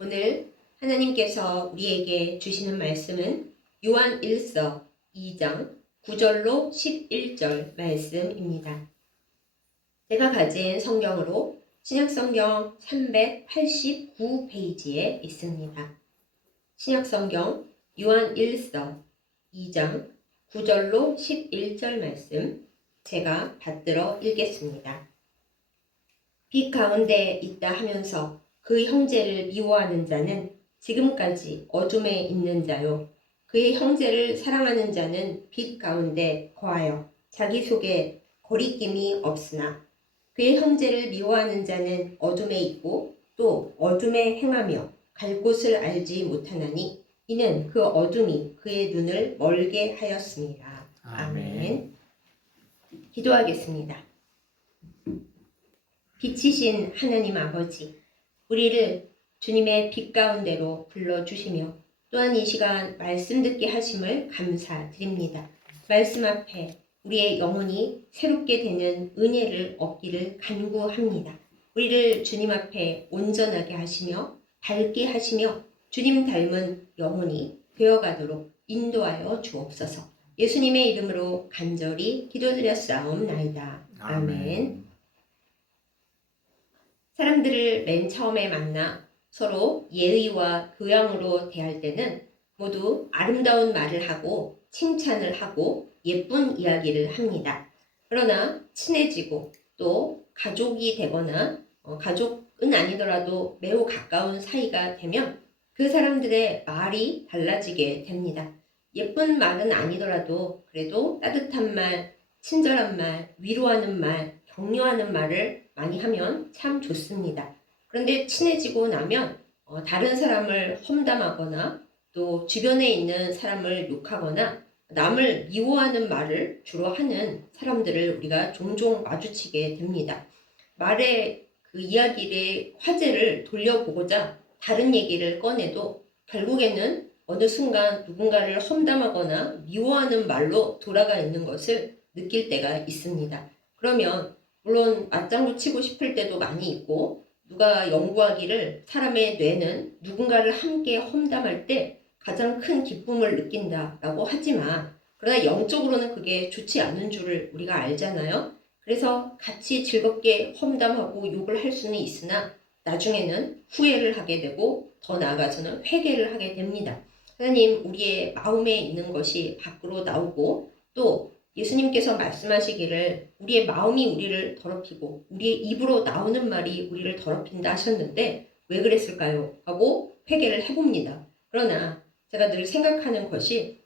오늘 하나님께서 우리에게 주시는 말씀은 요한 1서 2장 9절로 11절 말씀입니다. 제가 가진 성경으로 신약성경 389페이지에 있습니다. 신약성경 요한 1서 2장 9절로 11절 말씀 제가 받들어 읽겠습니다. 빛 가운데 있다 하면서 그 형제를 미워하는 자는 지금까지 어둠에 있는 자요. 그의 형제를 사랑하는 자는 빛 가운데 거하여 자기 속에 거리낌이 없으나 그의 형제를 미워하는 자는 어둠에 있고 또 어둠에 행하며 갈 곳을 알지 못하나니 이는 그 어둠이 그의 눈을 멀게 하였습니다. 아멘. 기도하겠습니다. 빛이신 하나님 아버지, 우리를 주님의 빛 가운데로 불러주시며 또한 이 시간 말씀 듣게 하심을 감사드립니다. 말씀 앞에 우리의 영혼이 새롭게 되는 은혜를 얻기를 간구합니다. 우리를 주님 앞에 온전하게 하시며 밝게 하시며 주님 닮은 영혼이 되어가도록 인도하여 주옵소서. 예수님의 이름으로 간절히 기도드렸사옵나이다. 아멘. 사람들을 맨 처음에 만나 서로 예의와 교양으로 대할 때는 모두 아름다운 말을 하고 칭찬을 하고 예쁜 이야기를 합니다. 그러나 친해지고 또 가족이 되거나 가족은 아니더라도 매우 가까운 사이가 되면 그 사람들의 말이 달라지게 됩니다. 예쁜 말은 아니더라도 그래도 따뜻한 말, 친절한 말, 위로하는 말, 격려하는 말을 많이 하면 참 좋습니다. 그런데 친해지고 나면 다른 사람을 험담하거나 또 주변에 있는 사람을 욕하거나 남을 미워하는 말을 주로 하는 사람들을 우리가 종종 마주치게 됩니다. 말의 그 이야기의 화제를 돌려보고자 다른 얘기를 꺼내도 결국에는 어느 순간 누군가를 험담하거나 미워하는 말로 돌아가 있는 것을 느낄 때가 있습니다. 그러면 물론 맞장구 치고 싶을 때도 많이 있고 누가 연구하기를 사람의 뇌는 누군가를 함께 험담할 때 가장 큰 기쁨을 느낀다라고 하지만 그러나 영적으로는 그게 좋지 않은 줄을 우리가 알잖아요. 그래서 같이 즐겁게 험담하고 욕을 할 수는 있으나 나중에는 후회를 하게 되고 더 나아가서는 회개를 하게 됩니다. 하나님, 우리의 마음에 있는 것이 밖으로 나오고 또 예수님께서 말씀하시기를 우리의 마음이 우리를 더럽히고 우리의 입으로 나오는 말이 우리를 더럽힌다 하셨는데 왜 그랬을까요? 하고 회개를 해봅니다. 그러나 제가 늘 생각하는 것이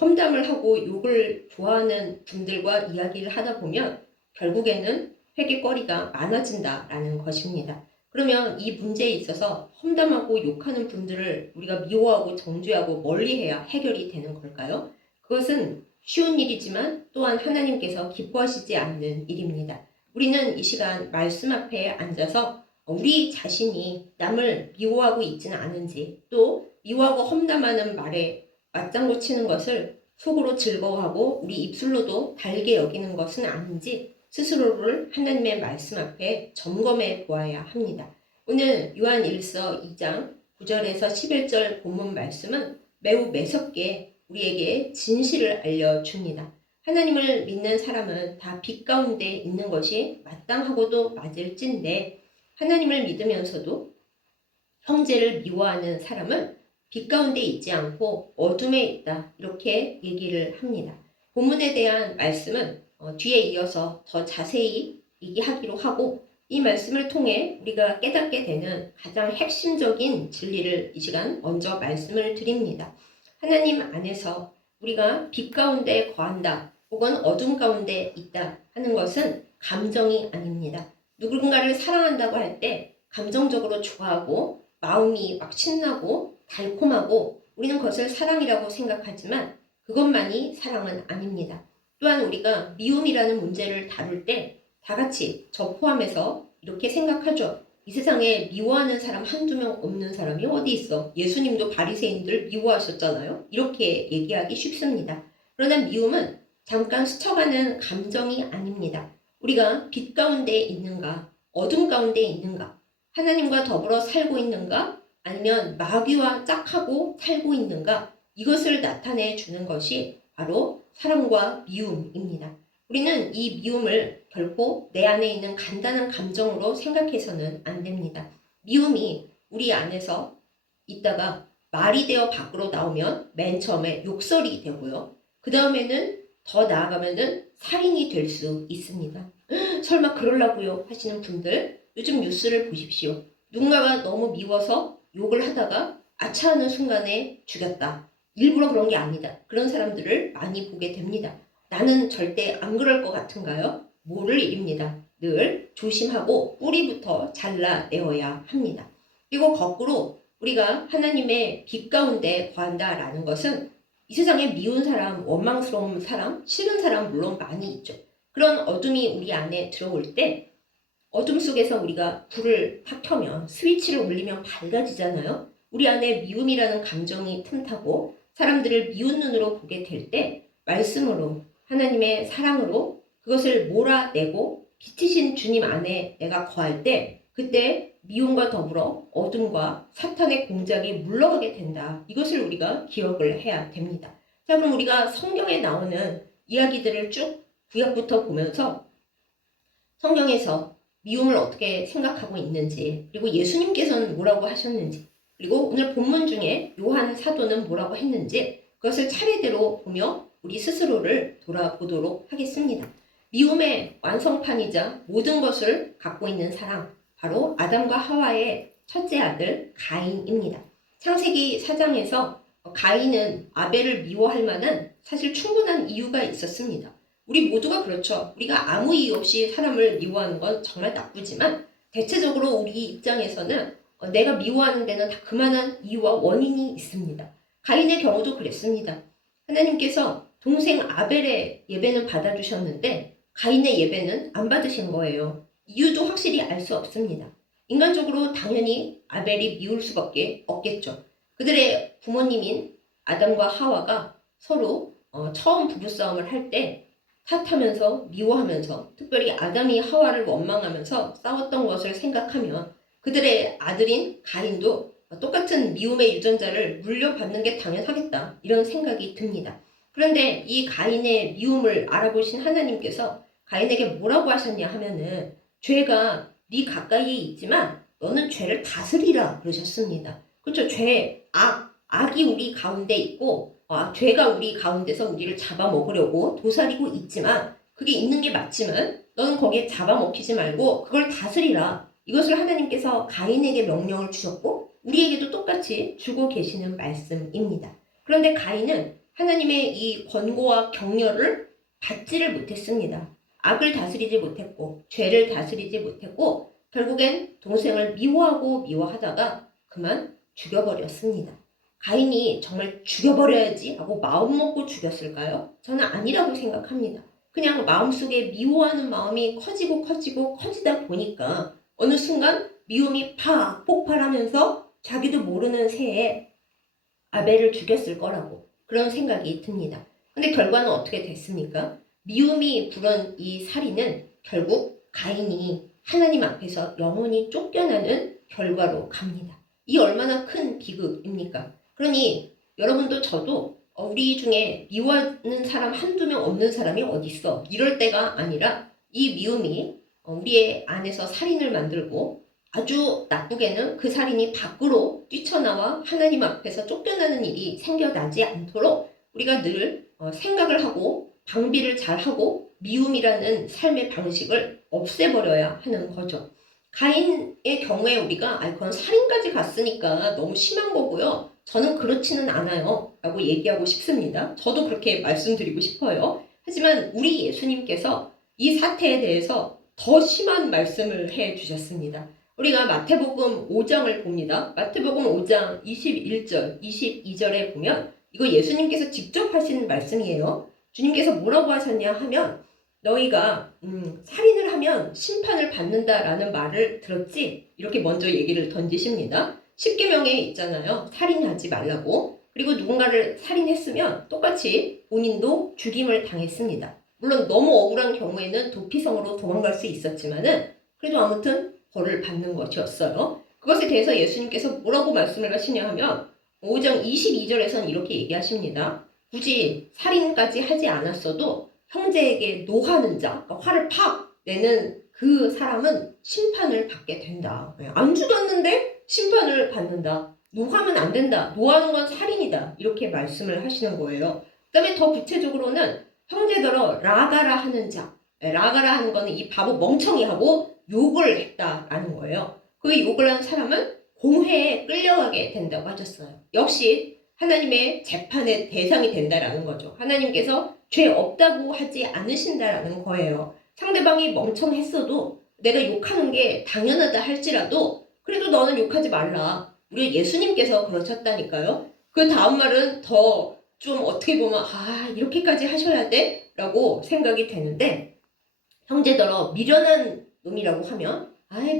험담을 하고 욕을 좋아하는 분들과 이야기를 하다 보면 결국에는 회개거리가 많아진다라는 것입니다. 그러면 이 문제에 있어서 험담하고 욕하는 분들을 우리가 미워하고 정죄하고 멀리해야 해결이 되는 걸까요? 그것은 쉬운 일이지만 또한 하나님께서 기뻐하시지 않는 일입니다. 우리는 이 시간 말씀 앞에 앉아서 우리 자신이 남을 미워하고 있지는 않은지 또 미워하고 험담하는 말에 맞장구 치는 것을 속으로 즐거워하고 우리 입술로도 달게 여기는 것은 아닌지 스스로를 하나님의 말씀 앞에 점검해 보아야 합니다. 오늘 요한 1서 2장 9절에서 11절 본문 말씀은 매우 매섭게 우리에게 진실을 알려줍니다. 하나님을 믿는 사람은 다 빛 가운데 있는 것이 마땅하고도 맞을진데 하나님을 믿으면서도 형제를 미워하는 사람은 빛 가운데 있지 않고 어둠에 있다 이렇게 얘기를 합니다. 본문에 대한 말씀은 뒤에 이어서 더 자세히 얘기하기로 하고 이 말씀을 통해 우리가 깨닫게 되는 가장 핵심적인 진리를 이 시간 먼저 말씀을 드립니다. 하나님 안에서 우리가 빛 가운데 거한다 혹은 어둠 가운데 있다 하는 것은 감정이 아닙니다. 누군가를 사랑한다고 할 때 감정적으로 좋아하고 마음이 막 신나고 달콤하고 우리는 그것을 사랑이라고 생각하지만 그것만이 사랑은 아닙니다. 또한 우리가 미움이라는 문제를 다룰 때 다 같이 저 포함해서 이렇게 생각하죠. 이 세상에 미워하는 사람 한두 명 없는 사람이 어디 있어? 예수님도 바리새인들 미워하셨잖아요. 이렇게 얘기하기 쉽습니다. 그러나 미움은 잠깐 스쳐가는 감정이 아닙니다. 우리가 빛 가운데 있는가? 어둠 가운데 있는가? 하나님과 더불어 살고 있는가? 아니면 마귀와 짝하고 살고 있는가? 이것을 나타내 주는 것이 바로 사랑과 미움입니다. 우리는 이 미움을 결코 내 안에 있는 간단한 감정으로 생각해서는 안 됩니다. 미움이 우리 안에서 있다가 말이 되어 밖으로 나오면 맨 처음에 욕설이 되고요. 그 다음에는 더 나아가면은 살인이 될 수 있습니다. 설마 그러려고요 하시는 분들, 요즘 뉴스를 보십시오. 누군가가 너무 미워서 욕을 하다가 아차하는 순간에 죽였다. 일부러 그런 게 아니다. 그런 사람들을 많이 보게 됩니다. 나는 절대 안 그럴 것 같은가요? 모를 일입니다. 늘 조심하고 뿌리부터 잘라내어야 합니다. 그리고 거꾸로 우리가 하나님의 빛 가운데 거한다라는 것은 이 세상에 미운 사람, 원망스러운 사람, 싫은 사람 물론 많이 있죠. 그런 어둠이 우리 안에 들어올 때 어둠 속에서 우리가 불을 탁 켜면 스위치를 올리면 밝아지잖아요. 우리 안에 미움이라는 감정이 틈타고 사람들을 미운 눈으로 보게 될 때 말씀으로 하나님의 사랑으로 그것을 몰아내고 빛이신 주님 안에 내가 거할 때 그때 미움과 더불어 어둠과 사탄의 공작이 물러가게 된다. 이것을 우리가 기억을 해야 됩니다. 자, 그럼 우리가 성경에 나오는 이야기들을 쭉 구약부터 보면서 성경에서 미움을 어떻게 생각하고 있는지, 그리고 예수님께서는 뭐라고 하셨는지, 그리고 오늘 본문 중에 요한 사도는 뭐라고 했는지 그것을 차례대로 보며 우리 스스로를 돌아보도록 하겠습니다. 미움의 완성판이자 모든 것을 갖고 있는 사람, 바로 아담과 하와의 첫째 아들 가인입니다. 창세기 4장에서 가인은 아벨을 미워할 만한 사실 충분한 이유가 있었습니다. 우리 모두가 그렇죠. 우리가 아무 이유 없이 사람을 미워하는 건 정말 나쁘지만 대체적으로 우리 입장에서는 내가 미워하는 데는 다 그만한 이유와 원인이 있습니다. 가인의 경우도 그랬습니다. 하나님께서 동생 아벨의 예배는 받아주셨는데 가인의 예배는 안 받으신 거예요. 이유도 확실히 알 수 없습니다. 인간적으로 당연히 아벨이 미울 수밖에 없겠죠. 그들의 부모님인 아담과 하와가 서로 처음 부부싸움을 할 때 탓하면서 미워하면서 특별히 아담이 하와를 원망하면서 싸웠던 것을 생각하면 그들의 아들인 가인도 똑같은 미움의 유전자를 물려받는 게 당연하겠다 이런 생각이 듭니다. 그런데 이 가인의 미움을 알아보신 하나님께서 가인에게 뭐라고 하셨냐 하면은 죄가 네 가까이에 있지만 너는 죄를 다스리라 그러셨습니다. 그렇죠. 악이 우리 가운데 있고 죄가 우리 가운데서 우리를 잡아먹으려고 도사리고 있지만 그게 있는 게 맞지만 너는 거기에 잡아먹히지 말고 그걸 다스리라. 이것을 하나님께서 가인에게 명령을 주셨고 우리에게도 똑같이 주고 계시는 말씀입니다. 그런데 가인은 하나님의 이 권고와 격려를 받지를 못했습니다. 악을 다스리지 못했고 죄를 다스리지 못했고 결국엔 동생을 미워하다가 그만 죽여버렸습니다. 가인이 정말 죽여버려야지 하고 마음먹고 죽였을까요? 저는 아니라고 생각합니다. 그냥 마음속에 미워하는 마음이 커지다 보니까 어느 순간 미움이 팍 폭발하면서 자기도 모르는 새에 아벨을 죽였을 거라고 그런 생각이 듭니다. 근데 결과는 어떻게 됐습니까? 미움이 부른 이 살인은 결국 가인이 하나님 앞에서 영원히 쫓겨나는 결과로 갑니다. 이 얼마나 큰 비극입니까? 그러니 여러분도 저도 우리 중에 미워하는 사람 한두 명 없는 사람이 어딨어. 이럴 때가 아니라 이 미움이 우리의 안에서 살인을 만들고 아주 나쁘게는 그 살인이 밖으로 뛰쳐나와 하나님 앞에서 쫓겨나는 일이 생겨나지 않도록 우리가 늘 생각을 하고 방비를 잘하고 미움이라는 삶의 방식을 없애버려야 하는 거죠. 가인의 경우에 우리가 그건 살인까지 갔으니까 너무 심한 거고요. 저는 그렇지는 않아요 라고 얘기하고 싶습니다. 저도 그렇게 말씀드리고 싶어요. 하지만 우리 예수님께서 이 사태에 대해서 더 심한 말씀을 해 주셨습니다. 우리가 마태복음 5장을 봅니다. 마태복음 5장 21절, 22절에 보면 이거 예수님께서 직접 하신 말씀이에요. 주님께서 뭐라고 하셨냐 하면 너희가 살인을 하면 심판을 받는다라는 말을 들었지? 이렇게 먼저 얘기를 던지십니다. 십계명에 있잖아요. 살인하지 말라고. 그리고 누군가를 살인했으면 똑같이 본인도 죽임을 당했습니다. 물론 너무 억울한 경우에는 도피성으로 도망갈 수 있었지만은 그래도 아무튼 벌을 받는 것이었어요. 그것에 대해서 예수님께서 뭐라고 말씀을 하시냐 하면 5장 22절에서는 이렇게 얘기하십니다. 굳이 살인까지 하지 않았어도 형제에게 노하는 자, 그러니까 화를 팍 내는 그 사람은 심판을 받게 된다. 안 죽었는데 심판을 받는다. 노하면 안 된다. 노하는 건 살인이다. 이렇게 말씀을 하시는 거예요. 그 다음에 더 구체적으로는 형제더러 라가라 하는 자. 라가라 하는 거는 이 바보 멍청이하고 욕을 했다라는 거예요. 그 욕을 한 사람은 공회에 끌려가게 된다고 하셨어요. 역시 하나님의 재판의 대상이 된다라는 거죠. 하나님께서 죄 없다고 하지 않으신다라는 거예요. 상대방이 멍청했어도 내가 욕하는 게 당연하다 할지라도 그래도 너는 욕하지 말라. 우리 예수님께서 그러셨다니까요. 그 다음 말은 더 좀 어떻게 보면 이렇게까지 하셔야 돼? 라고 생각이 되는데 형제더러 미련한 놈이라고 하면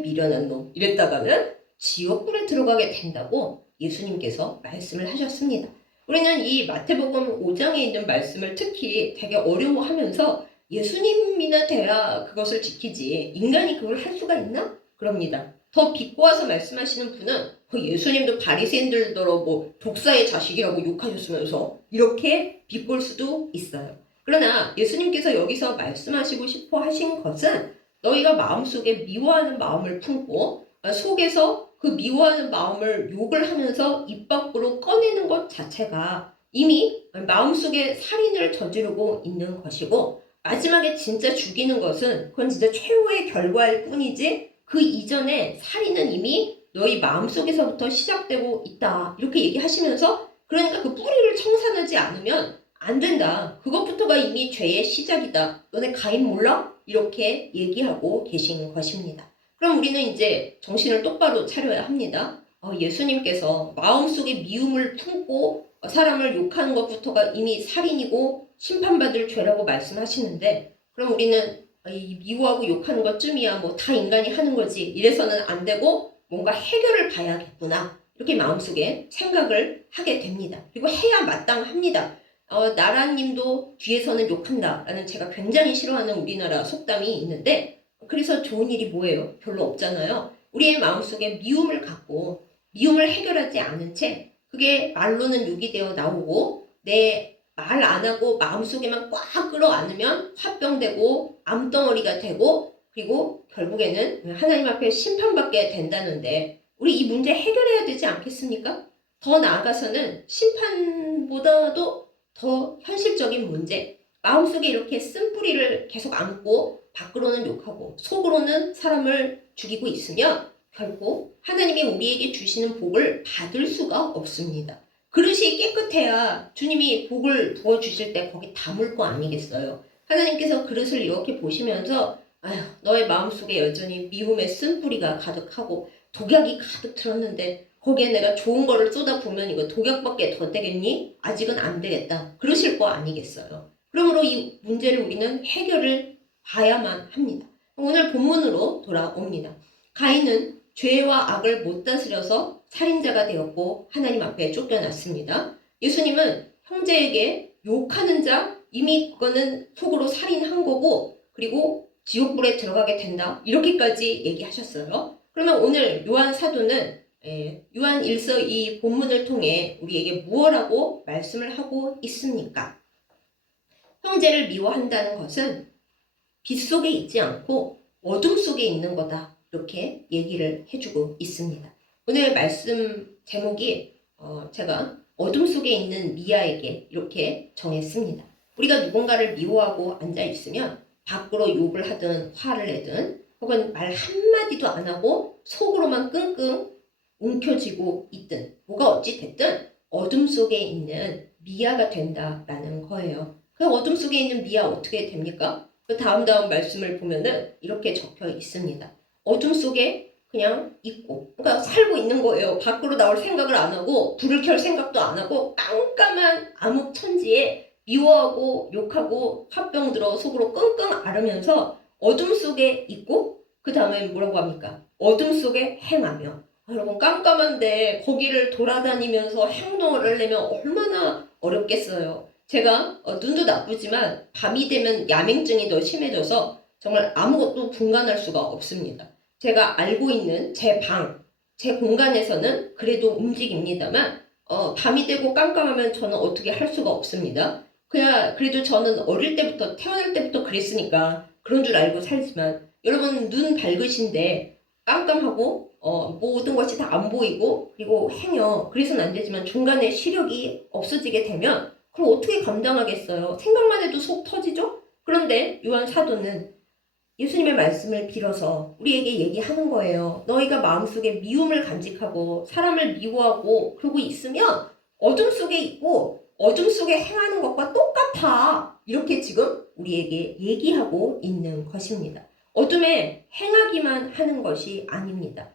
미련한 놈 이랬다가는 지옥불에 들어가게 된다고 예수님께서 말씀을 하셨습니다. 우리는 이 마태복음 5장에 있는 말씀을 특히 되게 어려워하면서 예수님이나 돼야 그것을 지키지 인간이 그걸 할 수가 있나? 그럽니다. 더 비꼬아서 말씀하시는 분은 예수님도 바리새인들더러 뭐 독사의 자식이라고 욕하셨으면서 이렇게 비꼴 수도 있어요. 그러나 예수님께서 여기서 말씀하시고 싶어 하신 것은 너희가 마음속에 미워하는 마음을 품고 속에서 그 미워하는 마음을 욕을 하면서 입 밖으로 꺼내는 것 자체가 이미 마음속에 살인을 저지르고 있는 것이고 마지막에 진짜 죽이는 것은 그건 진짜 최후의 결과일 뿐이지 그 이전에 살인은 이미 너희 마음속에서부터 시작되고 있다. 이렇게 얘기하시면서 그러니까 그 뿌리를 청산하지 않으면 안 된다. 그것부터가 이미 죄의 시작이다. 너네 가인 몰라? 이렇게 얘기하고 계신 것입니다. 그럼 우리는 이제 정신을 똑바로 차려야 합니다. 예수님께서 마음속에 미움을 품고 사람을 욕하는 것부터가 이미 살인이고 심판받을 죄라고 말씀하시는데 그럼 우리는 이 미워하고 욕하는 것쯤이야 뭐 다 인간이 하는 거지 이래서는 안 되고 뭔가 해결을 봐야겠구나 이렇게 마음속에 생각을 하게 됩니다. 그리고 해야 마땅합니다. 나라님도 뒤에서는 욕한다 라는 제가 굉장히 싫어하는 우리나라 속담이 있는데 그래서 좋은 일이 뭐예요? 별로 없잖아요. 우리의 마음속에 미움을 갖고 미움을 해결하지 않은 채 그게 말로는 욕이 되어 나오고 내 말 안 하고 마음속에만 꽉 끌어안으면 화병되고 암덩어리가 되고 그리고 결국에는 하나님 앞에 심판받게 된다는데 우리 이 문제 해결해야 되지 않겠습니까? 더 나아가서는 심판보다도 더 현실적인 문제 마음속에 이렇게 쓴뿌리를 계속 안고 밖으로는 욕하고 속으로는 사람을 죽이고 있으면 결코 하나님이 우리에게 주시는 복을 받을 수가 없습니다. 그릇이 깨끗해야 주님이 복을 부어주실 때 거기 담을 거 아니겠어요. 하나님께서 그릇을 이렇게 보시면서 너의 마음속에 여전히 미움의 쓴뿌리가 가득하고 독약이 가득 들었는데 거기에 내가 좋은 거를 쏟아부으면 이거 독약밖에 더 되겠니? 아직은 안 되겠다. 그러실 거 아니겠어요. 그러므로 이 문제를 우리는 해결을 봐야만 합니다. 오늘 본문으로 돌아옵니다. 가인은 죄와 악을 못 다스려서 살인자가 되었고 하나님 앞에 쫓겨났습니다. 예수님은 형제에게 욕하는 자 이미 그거는 속으로 살인한 거고 그리고 지옥불에 들어가게 된다. 이렇게까지 얘기하셨어요. 그러면 오늘 요한 사도는 요한 1서 이 본문을 통해 우리에게 무엇라고 말씀을 하고 있습니까? 형제를 미워한다는 것은 빛 속에 있지 않고 어둠 속에 있는 거다. 이렇게 얘기를 해주고 있습니다. 오늘 말씀 제목이 제가 어둠 속에 있는 미아에게 이렇게 정했습니다. 우리가 누군가를 미워하고 앉아있으면 밖으로 욕을 하든 화를 내든 혹은 말 한마디도 안 하고 속으로만 끙끙 움켜쥐고 있든 뭐가 어찌 됐든 어둠 속에 있는 미아가 된다라는 거예요. 그 어둠 속에 있는 미아 어떻게 됩니까? 그 다음 말씀을 보면은 이렇게 적혀 있습니다. 어둠 속에 그냥 있고 그러니까 살고 있는 거예요. 밖으로 나올 생각을 안 하고 불을 켤 생각도 안 하고 깜깜한 암흑 천지에 미워하고 욕하고 화병 들어 속으로 끙끙 앓으면서 어둠 속에 있고 그 다음에 뭐라고 합니까? 어둠 속에 행하며 여러분 깜깜한데 거기를 돌아다니면서 행동을 하려면 얼마나 어렵겠어요. 제가 눈도 나쁘지만 밤이 되면 야맹증이 더 심해져서 정말 아무것도 분간할 수가 없습니다. 제가 알고 있는 제 방, 제 공간에서는 그래도 움직입니다만 밤이 되고 깜깜하면 저는 어떻게 할 수가 없습니다. 그냥 그래도 저는 어릴 때부터 태어날 때부터 그랬으니까 그런 줄 알고 살지만 여러분 눈 밝으신데 깜깜하고 모든 것이 다 안 보이고 그리고 행여 그래서는 안 되지만 중간에 시력이 없어지게 되면 그걸 어떻게 감당하겠어요? 생각만 해도 속 터지죠? 그런데 요한 사도는 예수님의 말씀을 빌어서 우리에게 얘기하는 거예요. 너희가 마음속에 미움을 간직하고 사람을 미워하고 그러고 있으면 어둠 속에 있고 어둠 속에 행하는 것과 똑같아. 이렇게 지금 우리에게 얘기하고 있는 것입니다. 어둠에 행하기만 하는 것이 아닙니다.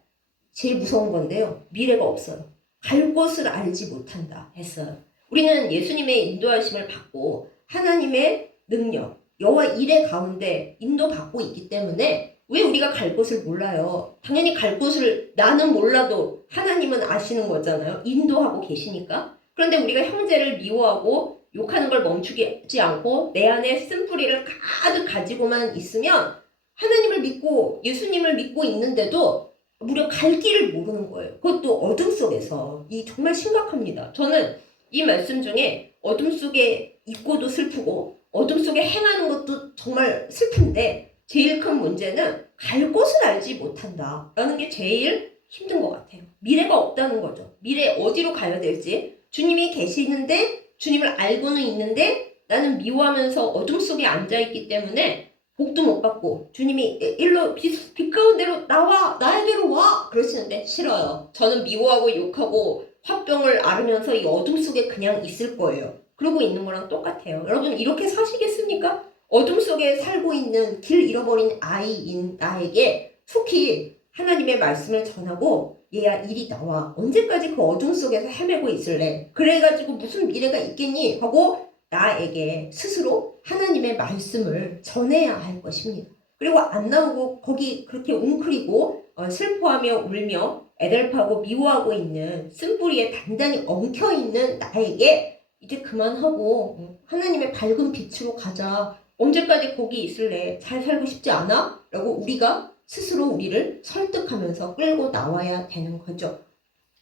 제일 무서운 건데요. 미래가 없어요. 갈 곳을 알지 못한다 했어요. 우리는 예수님의 인도하심을 받고 하나님의 능력, 여호와 일의 가운데 인도받고 있기 때문에 왜 우리가 갈 곳을 몰라요? 당연히 갈 곳을 나는 몰라도 하나님은 아시는 거잖아요. 인도하고 계시니까. 그런데 우리가 형제를 미워하고 욕하는 걸 멈추지 않고 내 안에 쓴뿌리를 가득 가지고만 있으면 하나님을 믿고 예수님을 믿고 있는데도 무려 갈 길을 모르는 거예요. 그것도 어둠 속에서. 이 정말 심각합니다. 저는 이 말씀 중에 어둠 속에 있고도 슬프고 어둠 속에 행하는 것도 정말 슬픈데 제일 큰 문제는 갈 곳을 알지 못한다라는 게 제일 힘든 것 같아요. 미래가 없다는 거죠. 미래 어디로 가야 될지. 주님이 계시는데 주님을 알고는 있는데 나는 미워하면서 어둠 속에 앉아있기 때문에 복도 못 받고 주님이 일로 빛 가운데로 나와 나에게로 와 그러시는데 싫어요. 저는 미워하고 욕하고 화병을 앓으면서 이 어둠 속에 그냥 있을 거예요. 그러고 있는 거랑 똑같아요. 여러분 이렇게 사시겠습니까? 어둠 속에 살고 있는 길 잃어버린 아이인 나에게 속히 하나님의 말씀을 전하고 얘야 이리 나와. 언제까지 그 어둠 속에서 헤매고 있을래? 그래가지고 무슨 미래가 있겠니? 하고 나에게 스스로 하나님의 말씀을 전해야 할 것입니다. 그리고 안 나오고 거기 그렇게 웅크리고 슬퍼하며 울며 애달파고 미워하고 있는 쓴뿌리에 단단히 엉켜있는 나에게 이제 그만하고 하나님의 밝은 빛으로 가자. 언제까지 거기 있을래? 잘 살고 싶지 않아? 라고 우리가 스스로 우리를 설득하면서 끌고 나와야 되는 거죠.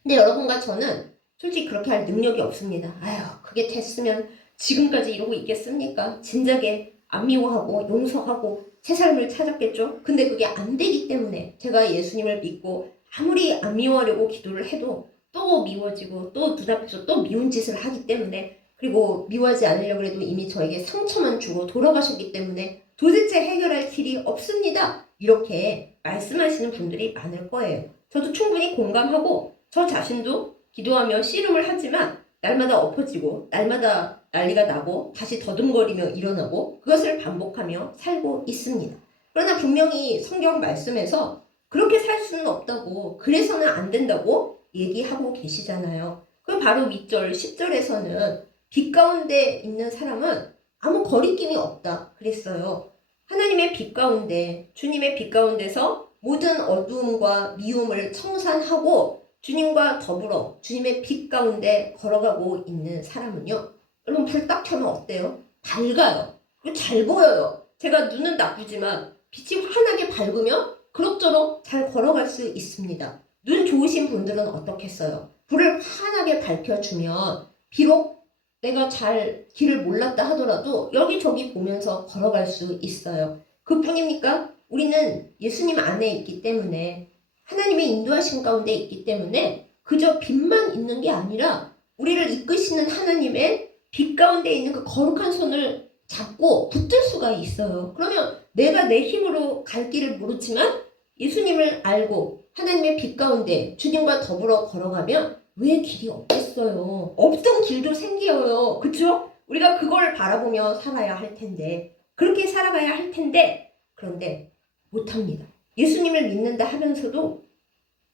근데 여러분과 저는 솔직히 그렇게 할 능력이 없습니다. 아휴 그게 됐으면 지금까지 이러고 있겠습니까? 진작에 안 미워하고 용서하고 새 삶을 찾았겠죠? 근데 그게 안 되기 때문에 제가 예수님을 믿고 아무리 안 미워하려고 기도를 해도 또 미워지고 또 눈앞에서 또 미운 짓을 하기 때문에 그리고 미워하지 않으려고 해도 이미 저에게 상처만 주고 돌아가셨기 때문에 도대체 해결할 길이 없습니다. 이렇게 말씀하시는 분들이 많을 거예요. 저도 충분히 공감하고 저 자신도 기도하며 씨름을 하지만 날마다 엎어지고 날마다 난리가 나고 다시 더듬거리며 일어나고 그것을 반복하며 살고 있습니다. 그러나 분명히 성경 말씀에서 그렇게 살 수는 없다고 그래서는 안 된다고 얘기하고 계시잖아요. 그럼 바로 윗절 10절에서는 빛 가운데 있는 사람은 아무 거리낌이 없다 그랬어요. 하나님의 빛 가운데 주님의 빛 가운데서 모든 어두움과 미움을 청산하고 주님과 더불어 주님의 빛 가운데 걸어가고 있는 사람은요. 여러분 불 딱 켜면 어때요? 밝아요. 그리고 잘 보여요. 제가 눈은 나쁘지만 빛이 환하게 밝으면 그럭저럭 잘 걸어갈 수 있습니다. 눈 좋으신 분들은 어떻겠어요? 불을 환하게 밝혀주면 비록 내가 잘 길을 몰랐다 하더라도 여기저기 보면서 걸어갈 수 있어요. 그뿐입니까? 우리는 예수님 안에 있기 때문에 하나님의 인도하심 가운데 있기 때문에 그저 빛만 있는 게 아니라 우리를 이끄시는 하나님의 빛 가운데 있는 그 거룩한 손을 잡고 붙들 수가 있어요. 그러면 내가 내 힘으로 갈 길을 모르지만 예수님을 알고 하나님의 빛 가운데 주님과 더불어 걸어가면 왜 길이 없겠어요? 없던 길도 생겨요. 그쵸? 우리가 그걸 바라보며 살아야 할 텐데 그렇게 살아가야 할 텐데 그런데 못합니다. 예수님을 믿는다 하면서도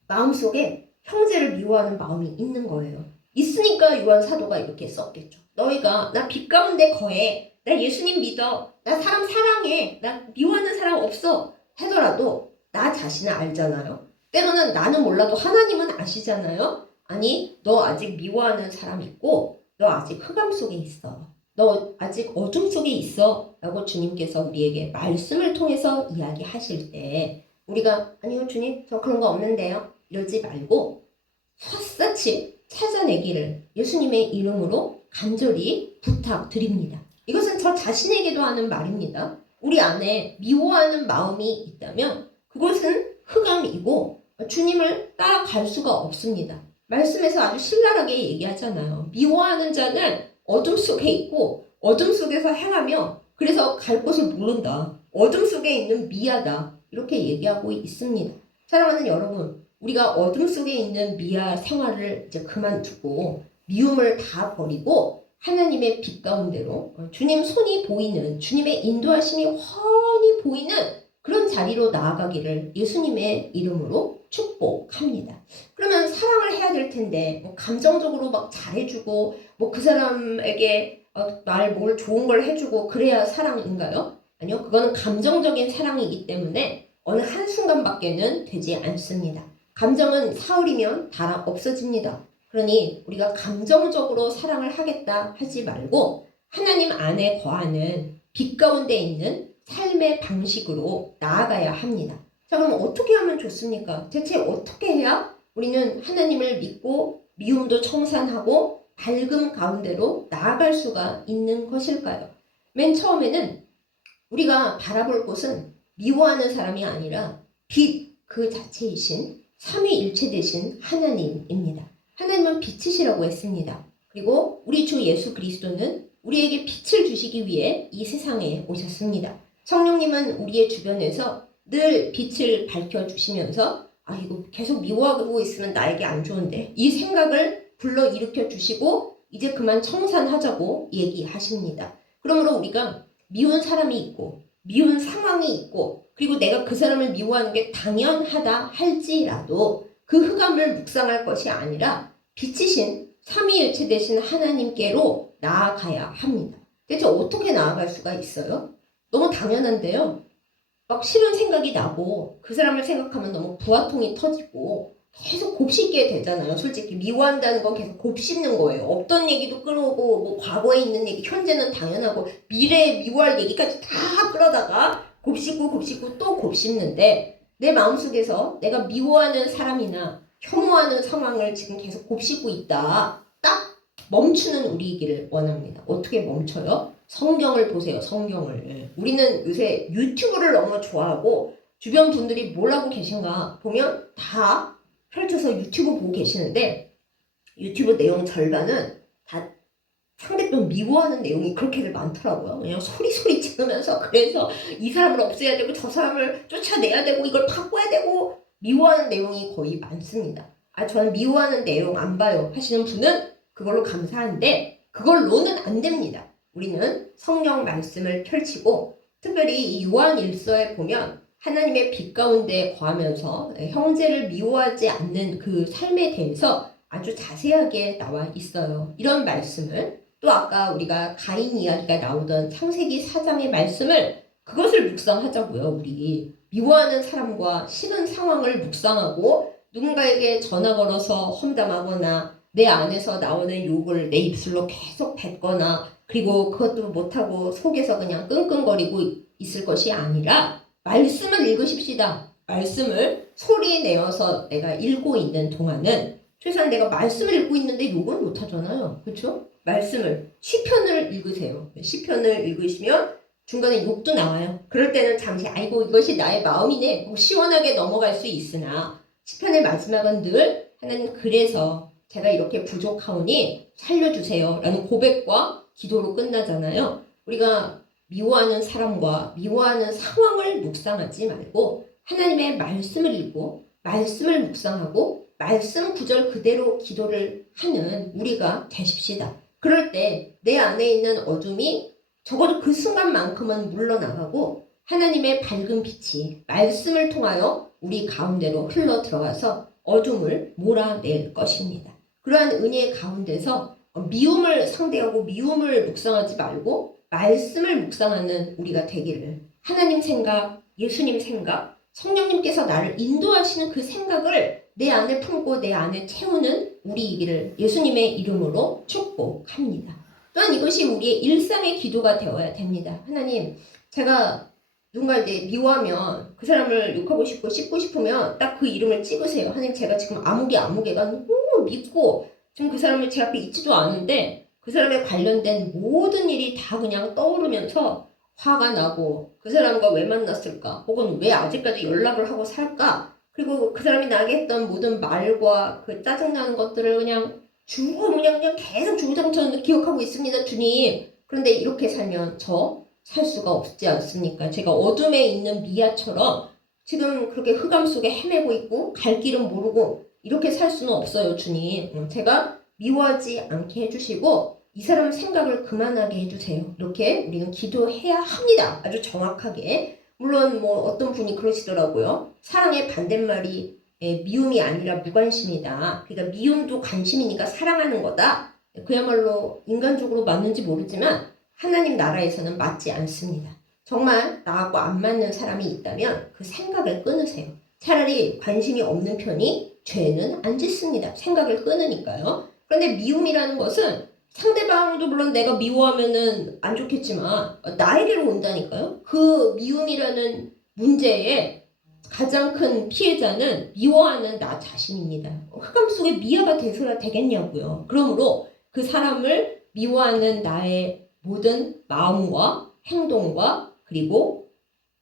마음속에 형제를 미워하는 마음이 있는 거예요. 있으니까 요한 사도가 이렇게 썼겠죠. 너희가 나 빛 가운데 거해. 나 예수님 믿어. 나 사람 사랑해. 나 미워하는 사람 없어. 하더라도 나 자신을 알잖아요. 때로는 나는 몰라도 하나님은 아시잖아요. 아니 너 아직 미워하는 사람 있고 너 아직 흑암 속에 있어. 너 아직 어둠 속에 있어. 라고 주님께서 우리에게 말씀을 통해서 이야기하실 때 우리가 아니요 주님 저 그런 거 없는데요. 이러지 말고 샅샅이 찾아내기를 예수님의 이름으로 간절히 부탁드립니다. 이것은 저 자신에게도 하는 말입니다. 우리 안에 미워하는 마음이 있다면 그것은 흑암이고 주님을 따라갈 수가 없습니다. 말씀에서 아주 신랄하게 얘기하잖아요. 미워하는 자는 어둠 속에 있고 어둠 속에서 행하며 그래서 갈 곳을 모른다. 어둠 속에 있는 미아다. 이렇게 얘기하고 있습니다. 사랑하는 여러분, 우리가 어둠 속에 있는 미아 생활을 이제 그만두고 미움을 다 버리고 하나님의 빛 가운데로 주님 손이 보이는 주님의 인도하심이 훤히 보이는 그런 자리로 나아가기를 예수님의 이름으로 축복합니다. 그러면 사랑을 해야 될 텐데 감정적으로 막 잘해주고 그 사람에게 뭘 좋은 걸 해주고 그래야 사랑인가요? 아니요, 그거는 감정적인 사랑이기 때문에 어느 한순간밖에는 되지 않습니다. 감정은 사흘이면 다 없어집니다. 그러니 우리가 감정적으로 사랑을 하겠다 하지 말고 하나님 안에 거하는 빛 가운데 있는 삶의 방식으로 나아가야 합니다. 자, 그럼 어떻게 하면 좋습니까? 대체 어떻게 해야 우리는 하나님을 믿고 미움도 청산하고 밝음 가운데로 나아갈 수가 있는 것일까요? 맨 처음에는 우리가 바라볼 곳은 미워하는 사람이 아니라 빛 그 자체이신 삼위일체 되신 하나님입니다. 하나님은 빛이시라고 했습니다. 그리고 우리 주 예수 그리스도는 우리에게 빛을 주시기 위해 이 세상에 오셨습니다. 성령님은 우리의 주변에서 늘 빛을 밝혀주시면서 이거 계속 미워하고 있으면 나에게 안 좋은데 이 생각을 불러일으켜 주시고 이제 그만 청산하자고 얘기하십니다. 그러므로 우리가 미운 사람이 있고 미운 상황이 있고 그리고 내가 그 사람을 미워하는 게 당연하다 할지라도 그 흑암을 묵상할 것이 아니라 빛이신 삼위일체 되신 하나님께로 나아가야 합니다. 대체 어떻게 나아갈 수가 있어요? 너무 당연한데요. 막 싫은 생각이 나고 그 사람을 생각하면 너무 부하통이 터지고 계속 곱씹게 되잖아요. 솔직히 미워한다는 건 계속 곱씹는 거예요. 없던 얘기도 끌어오고 과거에 있는 얘기, 현재는 당연하고 미래에 미워할 얘기까지 다 끌어다가 곱씹고 또 곱씹는데 내 마음속에서 내가 미워하는 사람이나 혐오하는 상황을 지금 계속 곱씹고 있다. 딱 멈추는 우리이기를 원합니다. 어떻게 멈춰요? 성경을 보세요. 성경을. 우리는 요새 유튜브를 너무 좋아하고 주변 분들이 뭘 하고 계신가 보면 다 펼쳐서 유튜브 보고 계시는데 유튜브 내용 절반은 다 상대편 미워하는 내용이 그렇게들 많더라고요. 그냥 소리 지르면서 그래서 이 사람을 없애야 되고 저 사람을 쫓아내야 되고 이걸 바꿔야 되고 미워하는 내용이 거의 많습니다. 저는 미워하는 내용 안 봐요 하시는 분은 그걸로 감사한데 그걸로는 안 됩니다. 우리는 성령 말씀을 펼치고 특별히 이 요한 1서에 보면 하나님의 빛 가운데 거하면서 형제를 미워하지 않는 그 삶에 대해서 아주 자세하게 나와 있어요. 이런 말씀을 또 아까 우리가 가인 이야기가 나오던 창세기 4장의 말씀을 그것을 묵상하자고요. 우리 미워하는 사람과 싫은 상황을 묵상하고 누군가에게 전화 걸어서 험담하거나 내 안에서 나오는 욕을 내 입술로 계속 뱉거나 그리고 그것도 못하고 속에서 그냥 끙끙거리고 있을 것이 아니라 말씀을 읽으십시다. 말씀을 소리 내어서 내가 읽고 있는 동안은 최소한 내가 말씀을 읽고 있는데 욕은 못하잖아요. 그렇죠? 말씀을 시편을 읽으세요. 시편을 읽으시면 중간에 욕도 나와요. 그럴 때는 잠시 아이고 이것이 나의 마음이네 시원하게 넘어갈 수 있으나 시편의 마지막은 늘 하나님 그래서 제가 이렇게 부족하오니 살려주세요 라는 고백과 기도로 끝나잖아요. 우리가 미워하는 사람과 미워하는 상황을 묵상하지 말고 하나님의 말씀을 읽고 말씀을 묵상하고 말씀 구절 그대로 기도를 하는 우리가 되십시다. 그럴 때 내 안에 있는 어둠이 적어도 그 순간만큼은 물러나가고 하나님의 밝은 빛이 말씀을 통하여 우리 가운데로 흘러 들어가서 어둠을 몰아낼 것입니다. 그러한 은혜 가운데서 미움을 상대하고 미움을 묵상하지 말고 말씀을 묵상하는 우리가 되기를 하나님 생각, 예수님 생각, 성령님께서 나를 인도하시는 그 생각을 내 안에 품고 내 안에 채우는 우리이기를 예수님의 이름으로 축복합니다. 또한 이것이 우리의 일상의 기도가 되어야 됩니다. 하나님, 제가 누군가 이제 미워하면 그 사람을 욕하고 싶고 씹고 싶으면 딱 그 이름을 찍으세요. 하나님 제가 지금 아무개가 너무 믿고 지금 그 사람을 제 앞에 있지도 않은데 그 사람에 관련된 모든 일이 다 그냥 떠오르면서 화가 나고 그 사람과 왜 만났을까? 혹은 왜 아직까지 연락을 하고 살까? 그리고 그 사람이 나에게 했던 모든 말과 그 짜증나는 것들을 그냥 계속 주구장창 기억하고 있습니다, 주님. 그런데 이렇게 살면 저 살 수가 없지 않습니까? 제가 어둠에 있는 미아처럼 지금 그렇게 흑암 속에 헤매고 있고 갈 길은 모르고 이렇게 살 수는 없어요, 주님. 제가 미워하지 않게 해주시고 이 사람 생각을 그만하게 해주세요. 이렇게 우리는 기도해야 합니다. 아주 정확하게. 물론 뭐 어떤 분이 그러시더라고요. 사랑의 반대말이 미움이 아니라 무관심이다. 그러니까 미움도 관심이니까 사랑하는 거다. 그야말로 인간적으로 맞는지 모르지만 하나님 나라에서는 맞지 않습니다. 정말 나하고 안 맞는 사람이 있다면 그 생각을 끊으세요. 차라리 관심이 없는 편이 죄는 안 짓습니다. 생각을 끊으니까요. 그런데 미움이라는 것은 상대방도 물론 내가 미워하면은 안 좋겠지만 나에게로 온다니까요. 그 미움이라는 문제에 가장 큰 피해자는 미워하는 나 자신입니다. 흑암 속에 미아가 돼서야 되겠냐고요. 그러므로 그 사람을 미워하는 나의 모든 마음과 행동과 그리고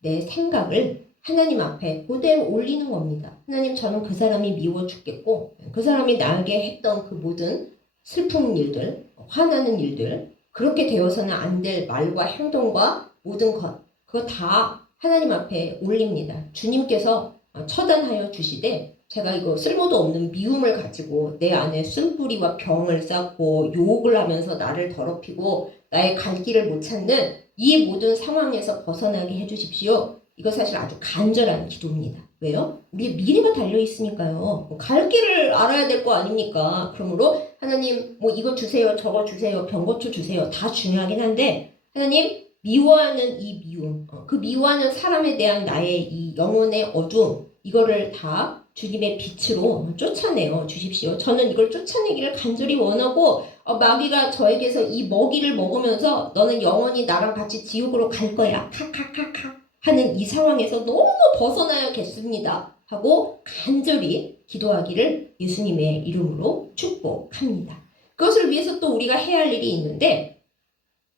내 생각을 하나님 앞에 그대로 올리는 겁니다. 하나님, 저는 그 사람이 미워 죽겠고 그 사람이 나에게 했던 그 모든 슬픈 일들, 화나는 일들, 그렇게 되어서는 안 될 말과 행동과 모든 것, 그거 다 하나님 앞에 올립니다. 주님께서 처단하여 주시되 제가 이거 쓸모도 없는 미움을 가지고 내 안에 쓴뿌리와 병을 쌓고 욕을 하면서 나를 더럽히고 나의 갈 길을 못 찾는 이 모든 상황에서 벗어나게 해주십시오. 이거 사실 아주 간절한 기도입니다. 왜요? 우리의 미래가 달려있으니까요. 갈 길을 알아야 될 거 아닙니까? 그러므로 하나님 뭐 이거 주세요, 저거 주세요, 병고쳐 주세요. 다 중요하긴 한데 하나님 미워하는 이 미움, 그 미워하는 사람에 대한 나의 이 영혼의 어둠, 이거를 다 주님의 빛으로 쫓아내어 주십시오. 저는 이걸 쫓아내기를 간절히 원하고 마귀가 저에게서 이 먹이를 먹으면서 너는 영원히 나랑 같이 지옥으로 갈 거야. 카카카카 하는 이 상황에서 너무 벗어나야겠습니다. 하고 간절히 기도하기를 예수님의 이름으로 축복합니다. 그것을 위해서 또 우리가 해야 할 일이 있는데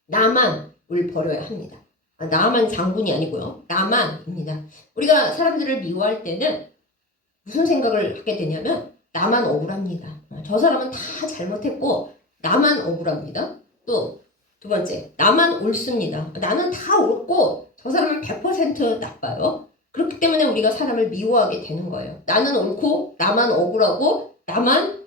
나만을 버려야 합니다. 나만 장군이 아니고요. 나만입니다. 우리가 사람들을 미워할 때는 무슨 생각을 하게 되냐면 나만 억울합니다. 저 사람은 다 잘못했고 나만 억울합니다. 또 두 번째, 나만 옳습니다. 나는 다 옳고 저 사람은 100% 나빠요. 그렇기 때문에 우리가 사람을 미워하게 되는 거예요. 나는 옳고 나만 억울하고 나만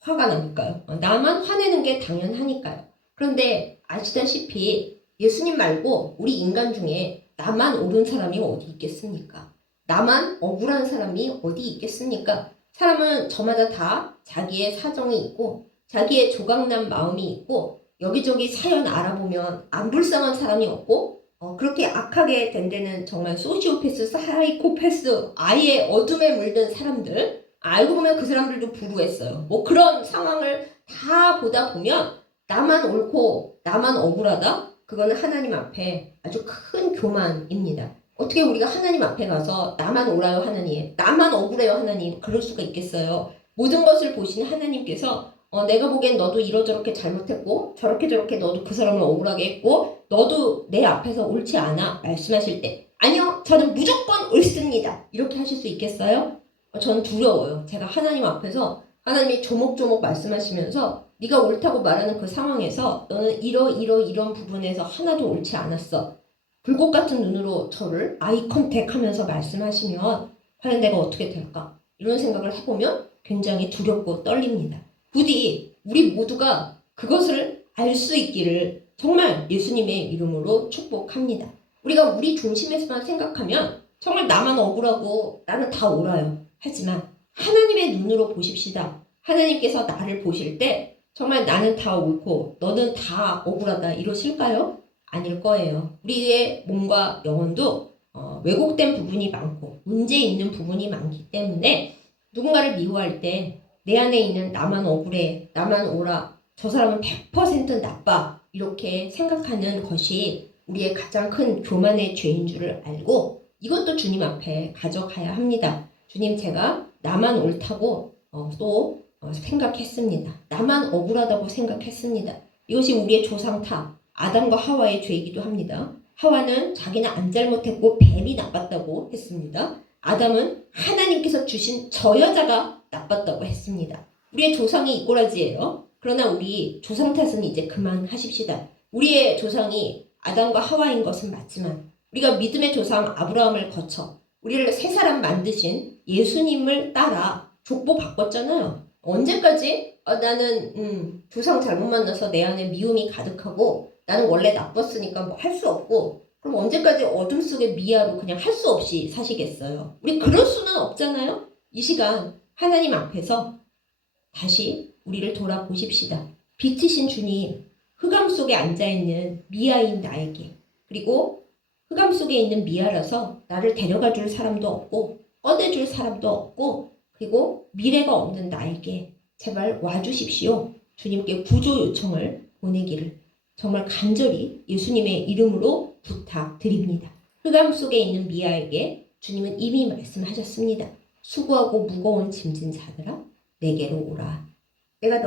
화가 나니까요. 나만 화내는 게 당연하니까요. 그런데 아시다시피 예수님 말고 우리 인간 중에 나만 옳은 사람이 어디 있겠습니까? 나만 억울한 사람이 어디 있겠습니까? 사람은 저마다 다 자기의 사정이 있고 자기의 조각난 마음이 있고 여기저기 사연 알아보면 안 불쌍한 사람이 없고 그렇게 악하게 된 데는 정말 소시오패스, 사이코패스, 아예 어둠에 물든 사람들, 알고 보면 그 사람들도 불우했어요. 뭐 그런 상황을 다 보다 보면 나만 옳고 나만 억울하다? 그거는 하나님 앞에 아주 큰 교만입니다. 어떻게 우리가 하나님 앞에 가서 나만 옳아요 하나님, 나만 억울해요 하나님, 그럴 수가 있겠어요. 모든 것을 보신 하나님께서 내가 보기엔 너도 이러저렇게 잘못했고 저렇게 너도 그 사람을 억울하게 했고 너도 내 앞에서 옳지 않아 말씀하실 때 아니요, 저는 무조건 옳습니다 이렇게 하실 수 있겠어요? 저는 두려워요. 제가 하나님 앞에서 하나님이 조목조목 말씀하시면서 네가 옳다고 말하는 그 상황에서 너는 이런 부분에서 하나도 옳지 않았어. 불꽃 같은 눈으로 저를 아이 컨택하면서 말씀하시면 과연 내가 어떻게 될까? 이런 생각을 해보면 굉장히 두렵고 떨립니다. 부디 우리 모두가 그것을 알 수 있기를 정말 예수님의 이름으로 축복합니다. 우리가 우리 중심에서만 생각하면 정말 나만 억울하고 나는 다 옳아요. 하지만 하나님의 눈으로 보십시다. 하나님께서 나를 보실 때 정말 나는 다 옳고 너는 다 억울하다 이러실까요? 아닐 거예요. 우리의 몸과 영혼도 왜곡된 부분이 많고 문제 있는 부분이 많기 때문에 누군가를 미워할 때 내 안에 있는 나만 억울해, 나만 옳아, 저 사람은 100% 나빠 이렇게 생각하는 것이 우리의 가장 큰 교만의 죄인 줄을 알고 이것도 주님 앞에 가져가야 합니다. 주님, 제가 나만 옳다고 생각했습니다. 나만 억울하다고 생각했습니다. 이것이 우리의 조상타 아담과 하와의 죄이기도 합니다. 하와는 자기는 안 잘못했고 뱀이 나빴다고 했습니다. 아담은 하나님께서 주신 저 여자가 나빴다고 했습니다. 우리의 조상이 이 꼬라지예요. 그러나 우리 조상 탓은 이제 그만하십시다. 우리의 조상이 아담과 하와인 것은 맞지만 우리가 믿음의 조상 아브라함을 거쳐 우리를 새 사람 만드신 예수님을 따라 족보 바꿨잖아요. 언제까지 나는 조상 잘못 만나서 내 안에 미움이 가득하고 나는 원래 나빴으니까 뭐 할 수 없고 그럼 언제까지 어둠 속의 미아로 그냥 할 수 없이 사시겠어요? 우리 그럴 수는 없잖아요. 이 시간 하나님 앞에서 다시 우리를 돌아보십시다. 빛이신 주님, 흑암 속에 앉아있는 미아인 나에게 그리고 흑암 속에 있는 미아라서 나를 데려가 줄 사람도 없고 꺼내줄 사람도 없고 그리고 미래가 없는 나에게 제발 와주십시오. 주님께 구조 요청을 보내기를 정말 간절히 예수님의 이름으로 부탁드립니다. 흑암 속에 있는 미아에게 주님은 이미 말씀하셨습니다. 수고하고 무거운 짐진 자들아 내게로 오라. 내가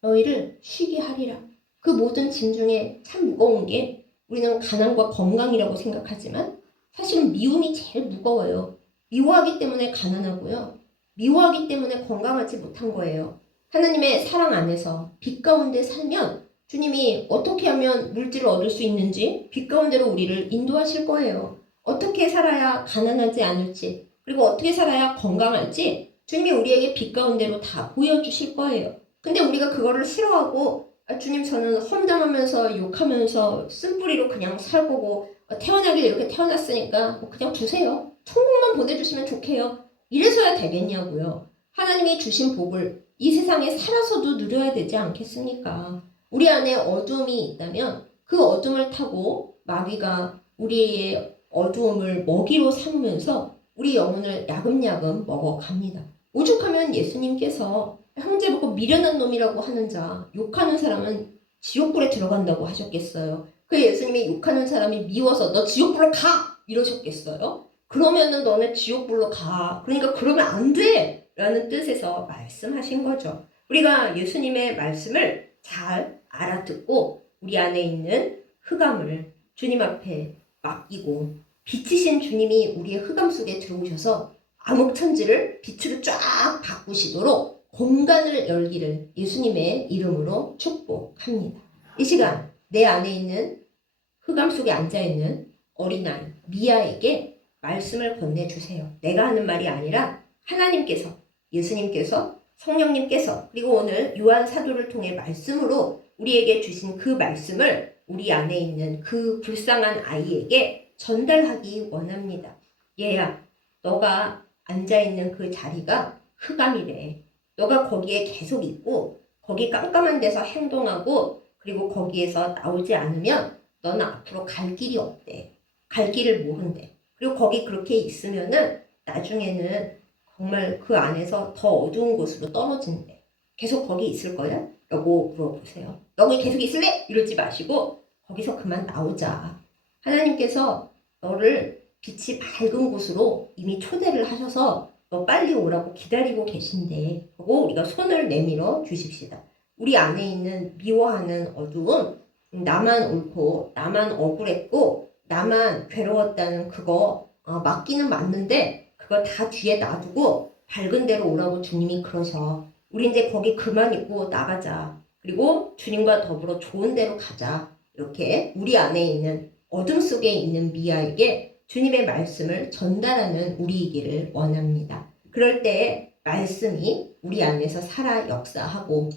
너희를 쉬게 하리라. 그 모든 짐 중에 참 무거운 게 우리는 가난과 건강이라고 생각하지만 사실은 미움이 제일 무거워요. 미워하기 때문에 가난하고요. 미워하기 때문에 건강하지 못한 거예요. 하나님의 사랑 안에서 빛 가운데 살면 주님이 어떻게 하면 물질을 얻을 수 있는지 빛 가운데로 우리를 인도하실 거예요. 어떻게 살아야 가난하지 않을지 그리고 어떻게 살아야 건강할지 주님이 우리에게 빛 가운데로 다 보여주실 거예요. 근데 우리가 그거를 싫어하고 주님 저는 험담하면서 욕하면서 쓴뿌리로 그냥 살 거고 태어나길 이렇게 태어났으니까 그냥 주세요. 천국만 보내주시면 좋게요. 이래서야 되겠냐고요. 하나님이 주신 복을 이 세상에 살아서도 누려야 되지 않겠습니까? 우리 안에 어둠이 있다면 그 어둠을 타고 마귀가 우리의 어두움을 먹이로 삼으면서 우리 영혼을 야금야금 먹어갑니다. 오죽하면 예수님께서 형제 보고 미련한 놈이라고 하는 자, 욕하는 사람은 지옥불에 들어간다고 하셨겠어요. 그 예수님이 욕하는 사람이 미워서 너 지옥불로 가! 이러셨겠어요? 그러면은 너네 지옥불로 가. 그러니까 그러면 안 돼! 라는 뜻에서 말씀하신 거죠. 우리가 예수님의 말씀을 잘 알아듣고 우리 안에 있는 흑암을 주님 앞에 맡기고 빛이신 주님이 우리의 흑암 속에 들어오셔서 암흑천지를 빛으로 쫙 바꾸시도록 공간을 열기를 예수님의 이름으로 축복합니다. 이 시간 내 안에 있는 흑암 속에 앉아있는 어린아이 미아에게 말씀을 건네주세요. 내가 하는 말이 아니라 하나님께서 예수님께서 성령님께서 그리고 오늘 요한 사도를 통해 말씀으로 우리에게 주신 그 말씀을 우리 안에 있는 그 불쌍한 아이에게 전달하기 원합니다. 얘야, 너가 앉아있는 그 자리가 흑암이래. 너가 거기에 계속 있고 거기 깜깜한 데서 행동하고 그리고 거기에서 나오지 않으면 너는 앞으로 갈 길이 없대. 갈 길을 모른대. 그리고 거기 그렇게 있으면은 나중에는 정말 그 안에서 더 어두운 곳으로 떨어진대. 계속 거기 있을 거야? 라고 물어보세요. 너희 계속 있을래? 이러지 마시고 거기서 그만 나오자. 하나님께서 너를 빛이 밝은 곳으로 이미 초대를 하셔서 너 빨리 오라고 기다리고 계신데 하고 우리가 손을 내밀어 주십시다. 우리 안에 있는 미워하는 어두움, 나만 옳고 나만 억울했고 나만 괴로웠다는 그거 맞기는 맞는데 그거 다 뒤에 놔두고 밝은 데로 오라고 주님이 그러셔. 우리 이제 거기 그만 있고 나가자. 그리고 주님과 더불어 좋은 데로 가자. 이렇게 우리 안에 있는 어둠 속에 있는 미아에게 주님의 말씀을 전달하는 우리이기를 원합니다. 그럴 때 말씀이 우리 안에서 살아 역사하고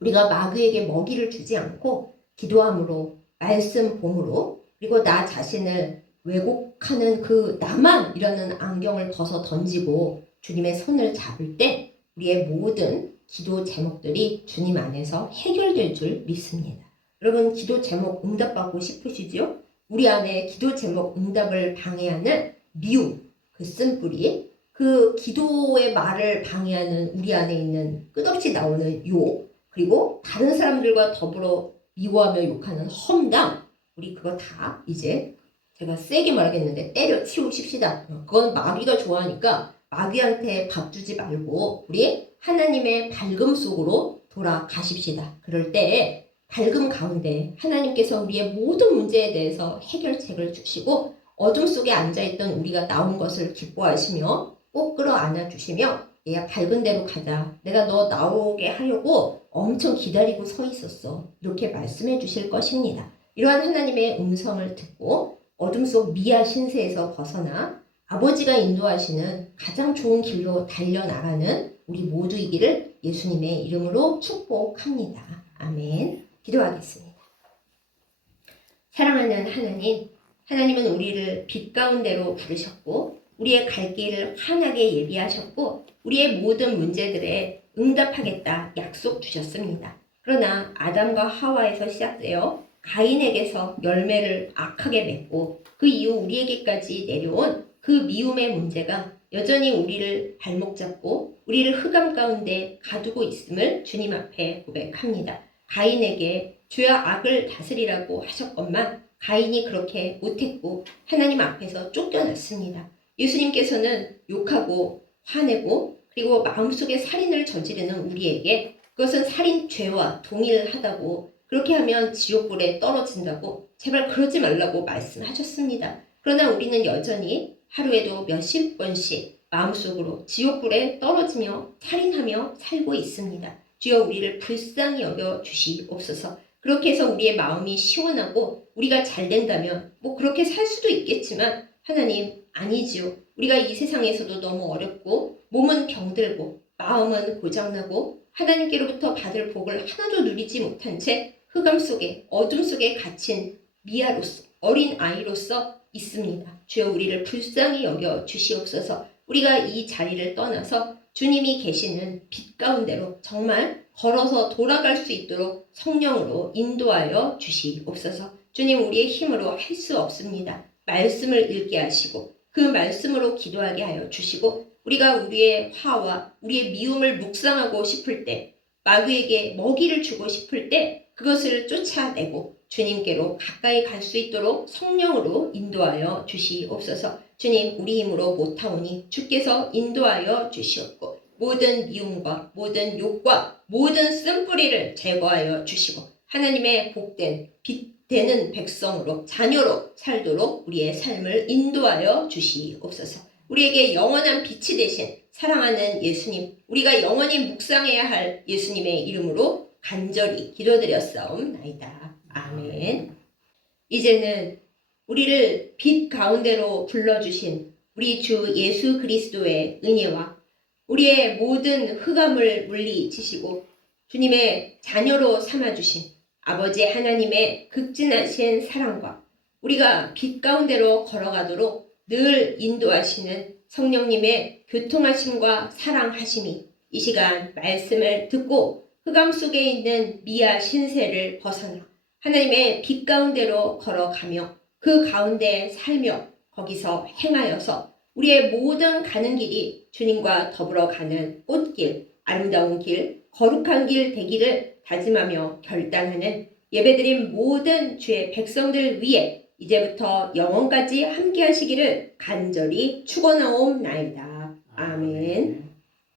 우리가 마귀에게 먹이를 주지 않고 기도함으로 말씀 봄으로 그리고 나 자신을 왜곡하는 그 나만이라는 안경을 벗어 던지고 주님의 손을 잡을 때 우리의 모든 기도 제목들이 주님 안에서 해결될 줄 믿습니다. 여러분 기도 제목 응답받고 싶으시죠? 우리 안에 기도 제목 응답을 방해하는 미움, 그 쓴뿌리, 그 기도의 말을 방해하는 우리 안에 있는 끝없이 나오는 욕, 그리고 다른 사람들과 더불어 미워하며 욕하는 험담, 우리 그거 다 이제 제가 세게 말하겠는데 때려치우십시다. 그건 마귀가 좋아하니까 마귀한테 밥 주지 말고 우리 하나님의 밝음 속으로 돌아가십시다. 그럴 때 밝음 가운데 하나님께서 우리의 모든 문제에 대해서 해결책을 주시고 어둠 속에 앉아있던 우리가 나온 것을 기뻐하시며 꼭 끌어안아 주시며 얘야 밝은 데로 가자. 내가 너 나오게 하려고 엄청 기다리고 서 있었어. 이렇게 말씀해 주실 것입니다. 이러한 하나님의 음성을 듣고 어둠 속 미아 신세에서 벗어나 아버지가 인도하시는 가장 좋은 길로 달려나가는 우리 모두이기를 예수님의 이름으로 축복합니다. 아멘. 기도하겠습니다. 사랑하는 하나님, 하나님은 우리를 빛 가운데로 부르셨고 우리의 갈 길을 환하게 예비하셨고 우리의 모든 문제들에 응답하겠다 약속 주셨습니다. 그러나 아담과 하와에서 시작되어 가인에게서 열매를 악하게 맺고 그 이후 우리에게까지 내려온 그 미움의 문제가 여전히 우리를 발목 잡고 우리를 흑암 가운데 가두고 있음을 주님 앞에 고백합니다. 가인에게 주야 악을 다스리라고 하셨건만 가인이 그렇게 못했고 하나님 앞에서 쫓겨났습니다. 예수님께서는 욕하고 화내고 그리고 마음속에 살인을 저지르는 우리에게 그것은 살인죄와 동일하다고 그렇게 하면 지옥불에 떨어진다고 제발 그러지 말라고 말씀하셨습니다. 그러나 우리는 여전히 하루에도 몇십 번씩 마음속으로 지옥불에 떨어지며 살인하며 살고 있습니다. 주여 우리를 불쌍히 여겨 주시옵소서. 그렇게 해서 우리의 마음이 시원하고 우리가 잘 된다면 뭐 그렇게 살 수도 있겠지만 하나님 아니지요. 우리가 이 세상에서도 너무 어렵고 몸은 병들고 마음은 고장나고 하나님께로부터 받을 복을 하나도 누리지 못한 채 흑암 속에 어둠 속에 갇힌 미아로서 어린 아이로서 있습니다. 주여 우리를 불쌍히 여겨 주시옵소서. 우리가 이 자리를 떠나서 주님이 계시는 빛 가운데로 정말 걸어서 돌아갈 수 있도록 성령으로 인도하여 주시옵소서. 주님 우리의 힘으로 할 수 없습니다. 말씀을 읽게 하시고 그 말씀으로 기도하게 하여 주시고 우리가 우리의 화와 우리의 미움을 묵상하고 싶을 때 마귀에게 먹이를 주고 싶을 때 그것을 쫓아내고 주님께로 가까이 갈 수 있도록 성령으로 인도하여 주시옵소서. 주님 우리 힘으로 못하오니 주께서 인도하여 주시옵고 모든 미움과 모든 욕과 모든 쓴뿌리를 제거하여 주시고 하나님의 복된 빛 되는 백성으로 자녀로 살도록 우리의 삶을 인도하여 주시옵소서. 우리에게 영원한 빛이 되신 사랑하는 예수님, 우리가 영원히 묵상해야 할 예수님의 이름으로 간절히 기도드렸사옵나이다. 아멘. 이제는 우리를 빛 가운데로 불러주신 우리 주 예수 그리스도의 은혜와 우리의 모든 흑암을 물리치시고 주님의 자녀로 삼아주신 아버지 하나님의 극진하신 사랑과 우리가 빛 가운데로 걸어가도록 늘 인도하시는 성령님의 교통하심과 사랑하심이 이 시간 말씀을 듣고 흑암 속에 있는 미아 신세를 벗어나 하나님의 빛 가운데로 걸어가며 그 가운데 살며 거기서 행하여서 우리의 모든 가는 길이 주님과 더불어 가는 꽃길, 아름다운 길, 거룩한 길 되기를 다짐하며 결단하는 예배드린 모든 주의 백성들 위해 이제부터 영원까지 함께 하시기를 간절히 축원하옵나이다. 아멘.